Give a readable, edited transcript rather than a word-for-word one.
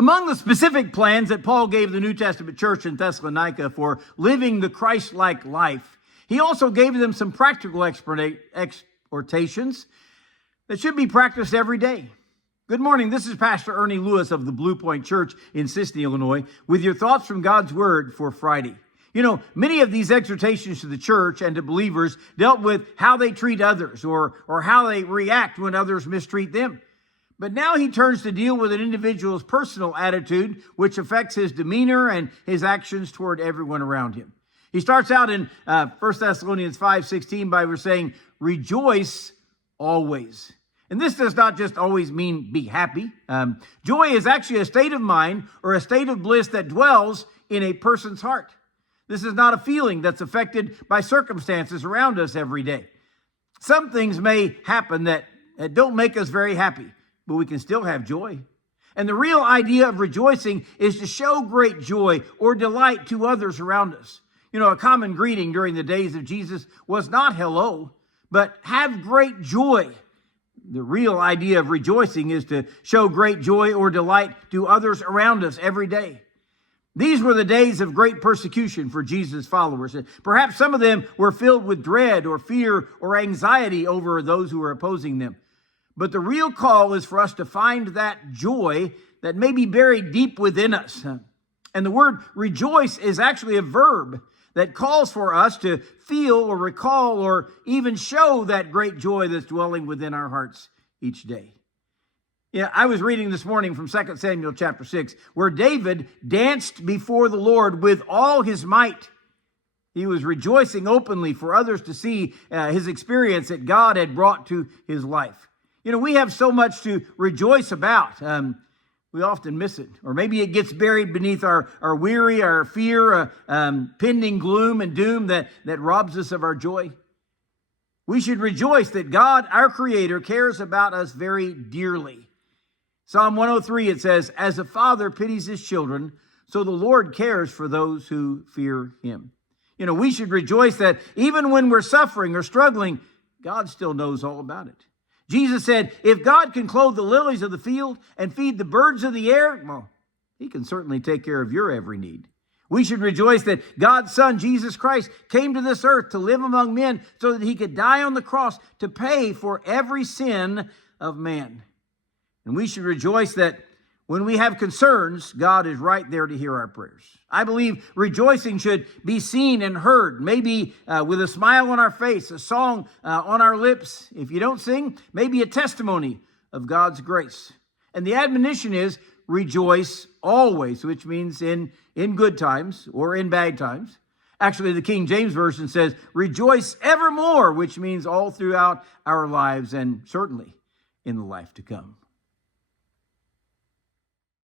Among the specific plans that Paul gave the New Testament church in Thessalonica for living the Christ-like life, he also gave them some practical exhortations that should be practiced every day. Good morning. This is Pastor Ernie Lewis of the Blue Point Church in Sisney, Illinois, with your thoughts from God's Word for Friday. You know, many of these exhortations to the church and to believers dealt with how they treat others or how they react when others mistreat them. But now he turns to deal with an individual's personal attitude, which affects his demeanor and his actions toward everyone around him. He starts out in 1 Thessalonians 5:16 by saying, rejoice always. And this does not just always mean be happy. Joy is actually a state of mind or a state of bliss that dwells in a person's heart. This is not a feeling that's affected by circumstances around us every day. Some things may happen that don't make us very happy, but we can still have joy. And the real idea of rejoicing is to show great joy or delight to others around us. You know, a common greeting during the days of Jesus was not hello, but have great joy. The real idea of rejoicing is to show great joy or delight to others around us every day. These were the days of great persecution for Jesus' followers. Perhaps some of them were filled with dread or fear or anxiety over those who were opposing them. But the real call is for us to find that joy that may be buried deep within us. And the word rejoice is actually a verb that calls for us to feel or recall or even show that great joy that's dwelling within our hearts each day. Yeah, I was reading this morning from 2 Samuel chapter 6, where David danced before the Lord with all his might. He was rejoicing openly for others to see his experience that God had brought to his life. You know, we have so much to rejoice about. We often miss it. Or maybe it gets buried beneath our weary, our fear, pending gloom and doom that robs us of our joy. We should rejoice that God, our Creator, cares about us very dearly. Psalm 103, it says, as a father pities his children, so the Lord cares for those who fear him. You know, we should rejoice that even when we're suffering or struggling, God still knows all about it. Jesus said, if God can clothe the lilies of the field and feed the birds of the air, well, he can certainly take care of your every need. We should rejoice that God's Son, Jesus Christ, came to this earth to live among men so that he could die on the cross to pay for every sin of man. And we should rejoice that when we have concerns, God is right there to hear our prayers. I believe rejoicing should be seen and heard, maybe with a smile on our face, a song on our lips. If you don't sing, maybe a testimony of God's grace. And the admonition is rejoice always, which means in good times or in bad times. Actually, the King James Version says rejoice evermore, which means all throughout our lives and certainly in the life to come.